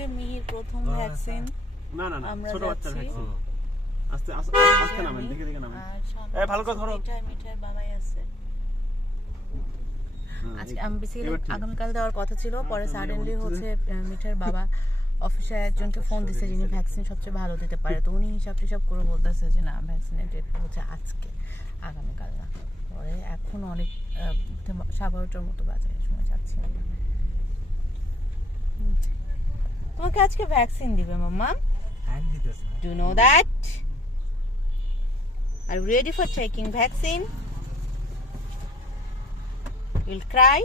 যে মিহির প্রথম ভ্যাকসিন। না না না, ছোট বাচ্চার ভ্যাকসিন। আস্তে আস্তে আস্তে নামেন, দেখে দেখে নামেন। এই ভালো করে ধরো। মিঠাই বাবাই আছে। আজকে আমি বেসিক্যালি আগামীকাল দেওয়ার কথা ছিল, পরে সাডেনলি হচ্ছে মিঠার বাবা অফিসে একজনকে ফোন দিছে যিনি ভ্যাকসিন সবচেয়ে ভালো দিতে পারে, তো উনি হিসাব টিসাব করে বলতেছে যে না ভ্যাকসিনের ডেট হচ্ছে আজকে, আগামীকাল না। পরে এখন অনেক 12:30টার মতো বাজে, সময় যাচ্ছে। তোমাকে আজকে ভ্যাকসিন দিবে মাম্মা। Do you know that? Are you ready for taking vaccine? You'll cry?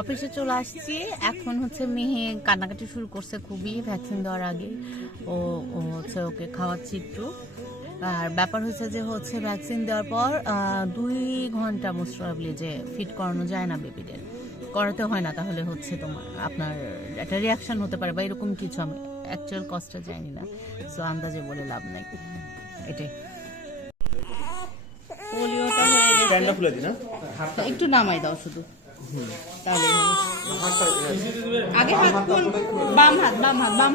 অফিসে চলে আসছি, এখন হচ্ছে মেয়ে কান্নাকাটি শুরু করছে খুবই ভ্যাকসিন দেওয়ার আগে। ও হচ্ছে ওকে খাওয়াচ্ছি একটু। আর ব্যাপার হচ্ছে যে হচ্ছে ভ্যাকসিন দেওয়ার পর 2 ঘন্টা মোস্ট প্রবাবলি যে ফিট করানো যায় না বেবিদের, করাতে হয় না, তাহলে হচ্ছে আপনার একটা রিয়াকশন হতে পারে বা এরকম কিছু। আমি অ্যাকচুয়াল কষ্টটা জানি না, সো আন্দাজে বলে লাভ নাই। এটাই পোলিওটা হয়ে গেছে, একটু নামাই দাও শুধু, তাহলে আগে হাত কোন বাম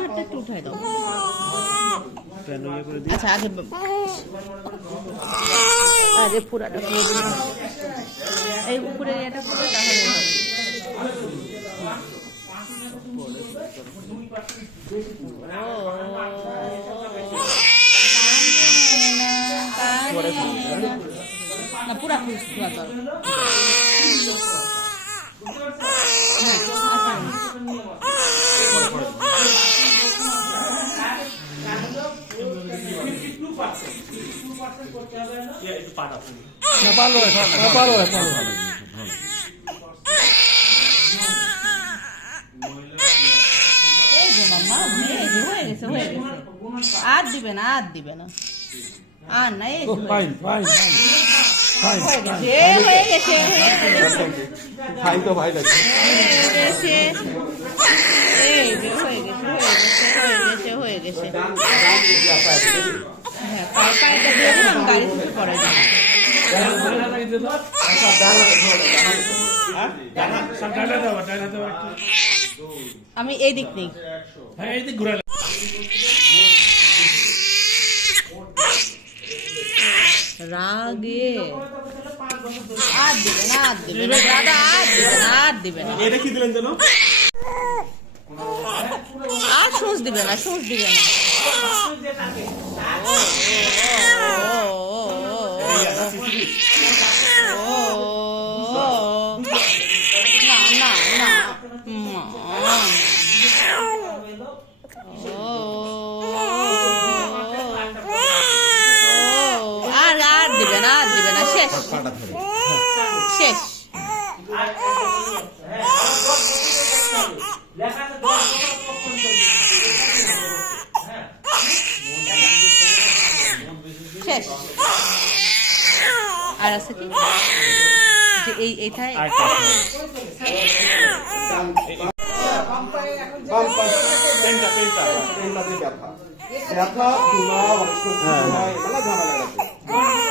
হাতটা একটু উঠাই দাও। আচ্ছা আগে পুরাটা করে দিন, এই উপরে এটা করে তাহলে হবে। না পুরা খুঁজা করো। আর দিবে না আর না, এই হয়ে গেছে। আমি এই দিক নেই, রাগে আর দিবে না দাদা, আর দিবে না। এটা কি দিলেন জানো? আর সোজ দিবে না। আর দিবে না, শেষ। আর আছে কি এইটাই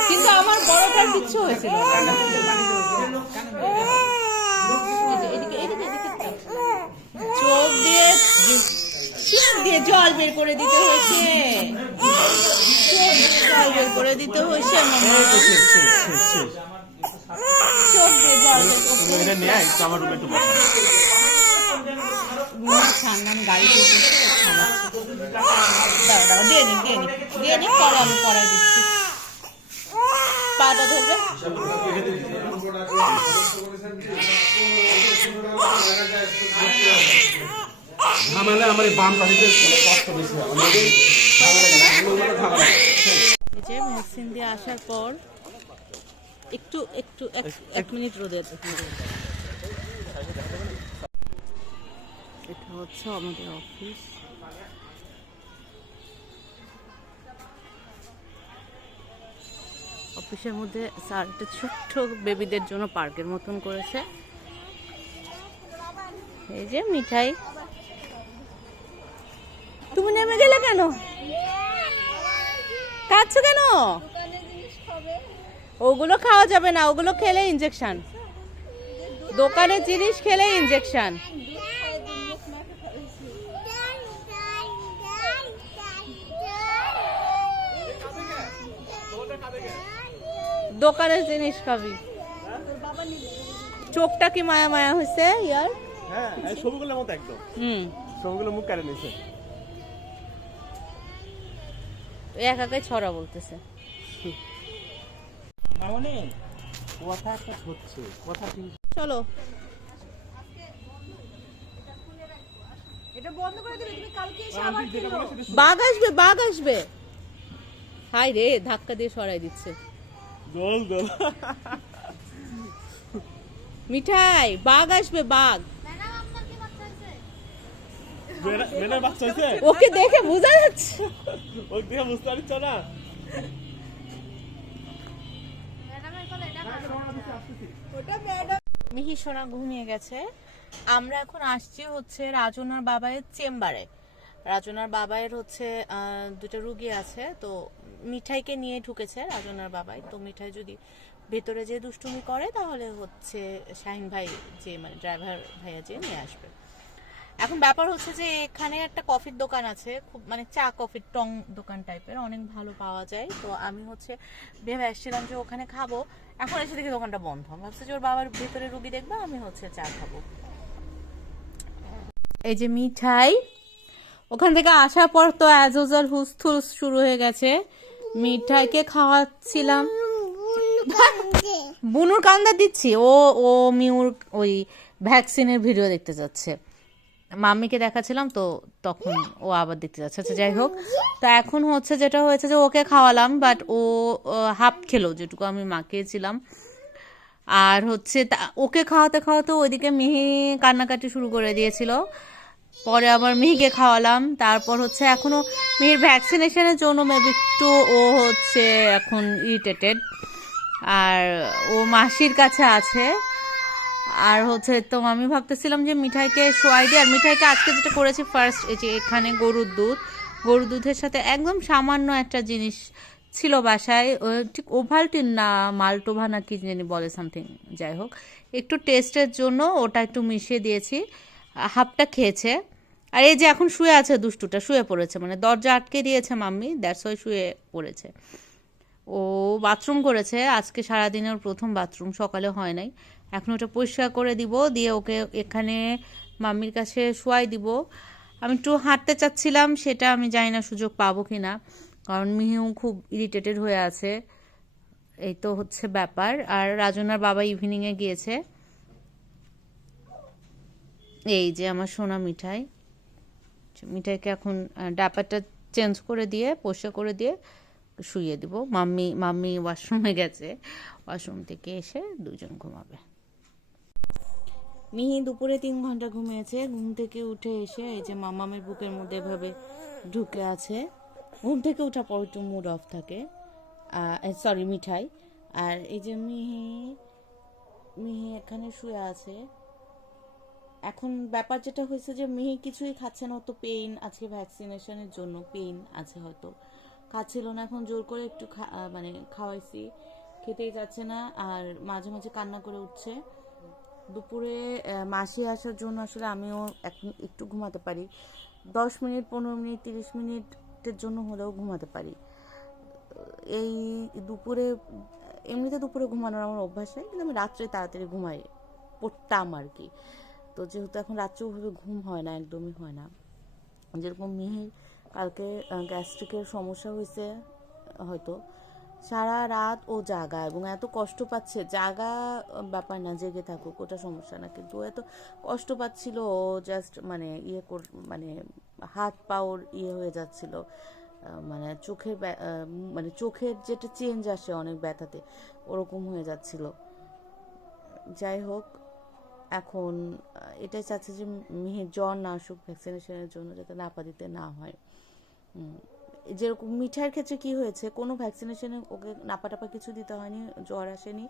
কিন্তু আমার বড়টার কিচ্ছু হয়েছিল। চোখ দিয়ে জল বের করে দিতে হয়েছে, জল বের করে দিতে হয়েছে। চোখ দিয়ে জল বের করতে ঠান্ডা, আমি গাড়িতে দিয়ে নি পরে আমি পড়াই দিচ্ছি। পাটা ধরবে, আমার বাম পাশে কষ্ট বেশি হয়। ভ্যাকসিন দিয়ে আসার পর একটু 1 মিনিট রোদে, এটা হচ্ছে আমাদের অফিস। অফিসের মধ্যে স্যার একটা ছোট্ট বেবিদের জন্য পার্কের মতন করেছে। এই যে মিঠাই, তুমি নেমে গেলে কেন? কাঁদছো কেন? ওগুলো খাওয়া যাবে না, ওগুলো খেলে ইনজেকশন, দোকানের জিনিস খেলে ইনজেকশন। দোকানের জিনিস খাবি, চোখটা কি মায়া মায়া হয়েছে ইয়ার। হ্যাঁ এই ছবিগুলোর মতো একদম, ছবিগুলো মুখ কেটে নিয়েছে। একাই ছড়া বলতেছে। মামনি কথা একটা হচ্ছে, কথা ঠিক। চলো এটা বন্ধ করে দিলে তুমি কালকে এসে আবার কিনো। বাঘ আসবে, বাঘ আসবে। হাই রে, ধাক্কা দিয়ে সরাই দিচ্ছে। জল জল মিঠাই, বাঘ আসবে, বাঘ। ম্যাডাম আপনার কি বাচ্চা আছে? মেনে বাচ্চা হয়েছে, ওকে দেখে বোঝা যাচ্ছে। ওই দেখে বুঝতে পারছ না। ম্যাডামের কোলে এটা ওটা ম্যাডাম। মিহি সোনা ঘুমিয়ে গেছে। আমরা এখন আসছি হচ্ছে রাজনার বাবায়ের চেম্বারে। রাজনার বাবায়ের হচ্ছে দুটো রুগী আছে, তো মিঠাইকে নিয়ে ঢুকেছে রাজনার বাবাই। তো মিঠাই যদি ভেতরে যে দুষ্টুমি করে তাহলে হচ্ছে শাহিন ভাই যে মানে ড্রাইভার ভাইয়া যে নিয়ে আসবে। এখন ব্যাপার হচ্ছে যে এখানে একটা কফির দোকান আছে, খুব মানে চা কফির টং দোকান টাইপের, অনেক ভালো পাওয়া যায়। তো আমি হচ্ছে ভেবে আসছিলাম যে ওখানে খাবো, এখন এসে দেখি দোকানটা বন্ধ। আমি ভাবছি যে ওর বাবার ভেতরে রুগী দেখবে, আমি হচ্ছে চা খাবো। এই যে মিঠাই, ওখান থেকে আসার পর তো অ্যাজ ইউজুয়াল হুসথুস শুরু হয়ে গেছে। মিঠাইকে খাওয়াচ্ছিলাম, বুনুর কান্দা দিচ্ছি। ও ও মিউর ওই ভ্যাকসিনের ভিডিও দেখতে যাচ্ছে, মাম্মিকে দেখাচ্ছিলাম তো তখন ও আবার দেখতে যাচ্ছে। আচ্ছা যাই হোক, তো এখন হচ্ছে যেটা হয়েছে যে ওকে খাওয়ালাম, বাট ও হাফ খেলো যেটুকু আমি মাখিয়েছিলাম। আর হচ্ছে ওকে খাওয়াতে খাওয়াতে ওইদিকে মিহি কান্নাকাটি শুরু করে দিয়েছিল। পরে আবার মিহিকে খাওয়ালাম। তারপর হচ্ছে এখনো মিহির ভ্যাকসিনেশনের জন্য মেবি একটু ও হচ্ছে এখন ইরিটেটেড, আর ও মাসির কাছে আছে। আর হচ্ছে তো আমি ভাবতেছিলাম যে মিঠাইকে শোয়াই দিই। আর মিঠাইকে আজকে যেটা করেছি ফার্স্ট, এই যে এখানে গরুর দুধের সাথে একদম সামান্য একটা জিনিস ছিল বাসায়, ঠিক ওভালটিন না মালটোভা না কি জানি বলে সামথিং, যাই হোক একটু টেস্টের জন্য ওটা একটু মিশিয়ে দিয়েছি। হাফটা খেয়েছে। আর এই যে এখন শুয়ে আছে, দুষ্টুটা শুয়ে পড়েছে, মানে দরজা আটকে দিয়েছে মাম্মি, দ্যাটস ওয়াই শুয়ে পড়েছে। ও বাথরুম করেছে আজকে সারাদিনের প্রথম বাথরুম, সকালে হয় নাই। এখন ওটা পরিষ্কার করে দিব, দিয়ে ওকে এখানে মাম্মির কাছে শোয়াই দিব। আমি একটু হাঁটতে চাচ্ছিলাম, সেটা আমি জানি না সুযোগ পাবো কি না, কারণ মিহিও খুব ইরিটেটেড হয়ে আছে। এই তো হচ্ছে ব্যাপার। আর রাজনার বাবা ইভিনিংয়ে গিয়েছে। এই যে আমার সোনা মিঠাই, মিঠাইকে এখন ডাপারটা চেঞ্জ করে দিয়ে পরিষ্কার করে দিয়ে শুইয়ে দিব। মাম্মি ওয়াশরুমে গেছে, ওয়াশরুম থেকে এসে দুজন ঘুমাবে। মিহি দুপুরে 3 ঘন্টা ঘুমিয়েছে। ঘুম থেকে উঠে এসে এই যে মামামের বুকের মধ্যে এভাবে ঢুকে আছে। ঘুম থেকে ওঠার পর একটু মুড অফ থাকে, সরি মিঠাই। আর এই যে মিহি এখানে শুয়ে আছে। এখন ব্যাপার যেটা হয়েছে যে মিহি কিছুই খাচ্ছে না, তো পেইন আজকে ভ্যাকসিনেশনের জন্য পেইন আছে, হয়তো খাচ্ছিল না। এখন জোর করে একটু মানে খাওয়াইছি, খেতেই যাচ্ছে না, আর মাঝে মাঝে কান্না করে উঠছে। দুপুরে মাসি আসার জন্য আসলে আমিও একটু ঘুমাতে পারি, 10 মিনিট 15 মিনিট 30 মিনিটের জন্য হলেও ঘুমাতে পারি। এই দুপুরে এমনিতে দুপুরে ঘুমানোর আমার অভ্যাস নেই, কিন্তু আমি রাত্রে তাড়াতাড়ি ঘুমাই পড়তাম আর কি। তো যেহেতু এখন রাত্রে ওভাবে ঘুম হয় না, একদমই হয় না। যেরকম মিহির কালকে গ্যাস্ট্রিকের সমস্যা হয়েছে, হয়তো সারা রাত ও জাগা এবং এত কষ্ট পাচ্ছে। জাগা ব্যাপার না, জেগে থাকুক ওটা সমস্যা না, কিন্তু ও এত কষ্ট পাচ্ছিল, ও জাস্ট মানে মানে হাত পা ওর হয়ে যাচ্ছিল, মানে চোখের যেটা চেঞ্জ আসে অনেক ব্যথাতে, ওরকম হয়ে যাচ্ছিল। যাই হোক, এখন এটাই চাচ্ছে যে মিহির জ্বর না আসুক ভ্যাকসিনেশনের জন্য, যাতে নাপা দিতে না হয়। যেরকম মিঠাইয়ের ক্ষেত্রে কি হয়েছে, কোনো ভ্যাকসিনেশনে ওকে নাপা টাপা কিছু দিতে হয়নি, জ্বর আসেনি।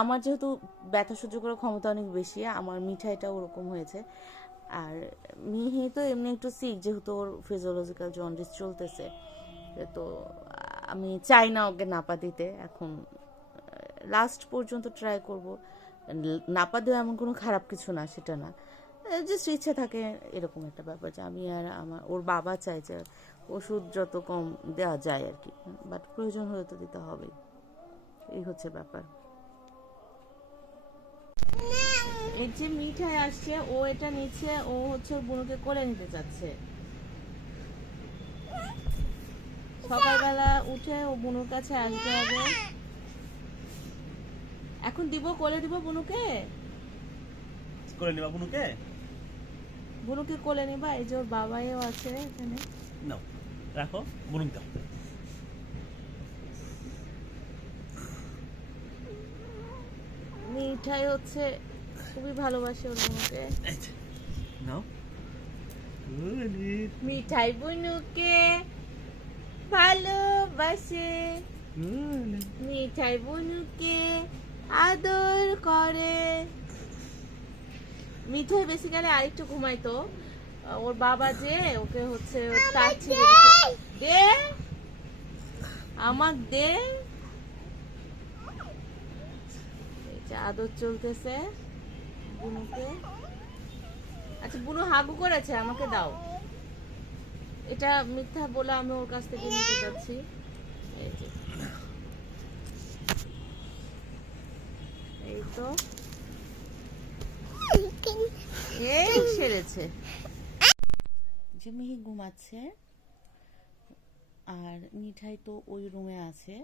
আমার যেহেতু ব্যথা সহ্য করার ক্ষমতা অনেক বেশি, আমার মিঠাইটা ওরকম হয়েছে। আর মিহি তো এমনি একটু সিক, যেহেতু ওর ফিজিওলজিক্যাল জন্ডিস চলতেছে, তো আমি চাই না ওকে নাপা দিতে। এখন লাস্ট পর্যন্ত ট্রাই করব। নাপা দেওয়া এমন কোনো খারাপ কিছু না, সেটা না, জাস্ট ইচ্ছে থাকে এরকম একটা ব্যাপার যে আমি আর আমার ওর বাবা চাই যে ওষুধ যত কম দেওয়া যায় আর কি, বাট প্রয়োজন হলে তো দিতে হবেই, এই হচ্ছে ব্যাপার। এই যে মিঠাই আসছে, ও এটা নিচ্ছে, ও হচ্ছে ওর বুনুকে কোলে নিতে চাচ্ছে। সকালবেলা উঠে ও বুনুর কাছে আসবে আগে। এখন দিব, কোলে দিব বুনুকে, করে নিবা বুনুকে? বুনুকে কোলে নিবা। এই যে ওর বাবাইও আছে এখানে। নাও রাখো, বুনুক দাও। মিঠাই হচ্ছে খুবই ভালোবাসে ওর বুনুকে। এই যে, নাও। মিঠাই বুনুকে ভালোবাসে, মিঠাই বুনুকে আদর করে। মিঠাই বেসিক্যালি আরেকটু ঘুমাইতো, ওর বাবা যে ওকে হচ্ছে তার ছেড়ে দিছে। দে আমাক দে। এই যে আদর চলতেছে বুনুকে। আচ্ছা বুনু হাগু করেছে, আমাকে দাও। এটা মিথ্যা বলে আমি ওর কাছ থেকে নিতে যাচ্ছি। এই যে, এই তো এই সেরেছে। যে মিহি ঘুমাচ্ছে আর মিঠাই তো ওই রুমে আছে।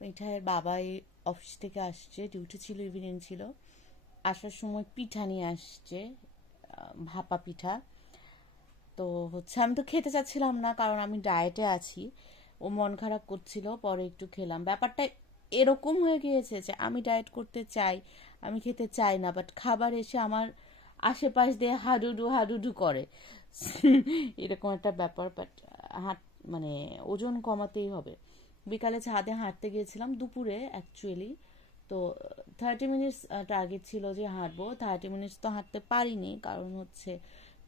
মিঠাইয়ের বাবাই অফিস থেকে আসছে, ডিউটি ছিল, ইভিনিং ছিল, আসার সময় পিঠা নিয়ে আসছে, ভাপা পিঠা। তো হচ্ছে আমি তো খেতে চাচ্ছিলাম না, কারণ আমি ডায়েটে আছি। ও মন খারাপ করছিল, পরে একটু খেলাম। ব্যাপারটা এরকম হয়ে গিয়েছে যে আমি ডায়েট করতে চাই, আমি খেতে চাই না, বাট খাবার এসে আমার আশেপাশ দিয়ে হাডুডু হাডুডু করে। এরকম একটা ব্যাপার। বাট মানে ওজন কমাতেই হবে। বিকালে ছাদে হাঁটতে গিয়েছিলাম, দুপুরে অ্যাকচুয়ালি। তো 30 মিনিটস টার্গেট ছিল যে হাঁটবো, 30 মিনিটস তো হাঁটতে পারিনি, কারণ হচ্ছে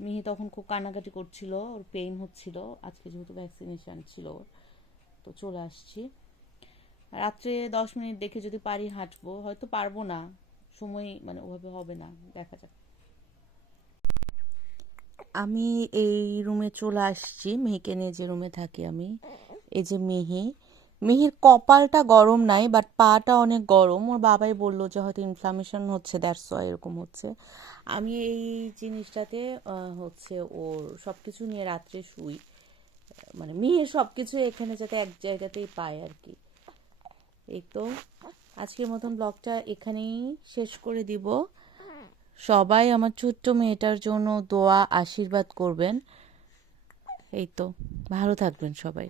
মিহি তখন খুব কান্নাকাটি করছিল, ওর পেইন হচ্ছিল, আজকে যেহেতু ভ্যাকসিনেশন ছিল ওর। তো চলে আসছি। রাত্রে 10 মিনিট দেখে যদি পারি হাঁটবো, হয়তো পারবো না, সময় মানে ওভাবে হবে না, দেখা যাক। আমি এই রুমে চলে আসছি, মেহিকে নিয়ে যে রুমে থাকি আমি। এই যে মিহির কপালটা গরম নাই, বাট পাটা অনেক গরম। ওর বাবাই বললো যে হয়তো ইনফ্লামেশন হচ্ছে, দ্যাটস ওয়াই এরকম হচ্ছে। আমি এই জিনিসটাতে হচ্ছে ওর সব কিছু নিয়ে রাত্রে শুই, মানে মিহির সব কিছু এখানে যাতে এক জায়গাতেই পায় আর কি। এই তো আজকের মতন ব্লগটা এখানেই শেষ করে দিব। সবাই আমার ছোট্ট মেয়েটার জন্য দোয়া আশীর্বাদ করবেন। এই তো, ভালো থাকবেন সবাই।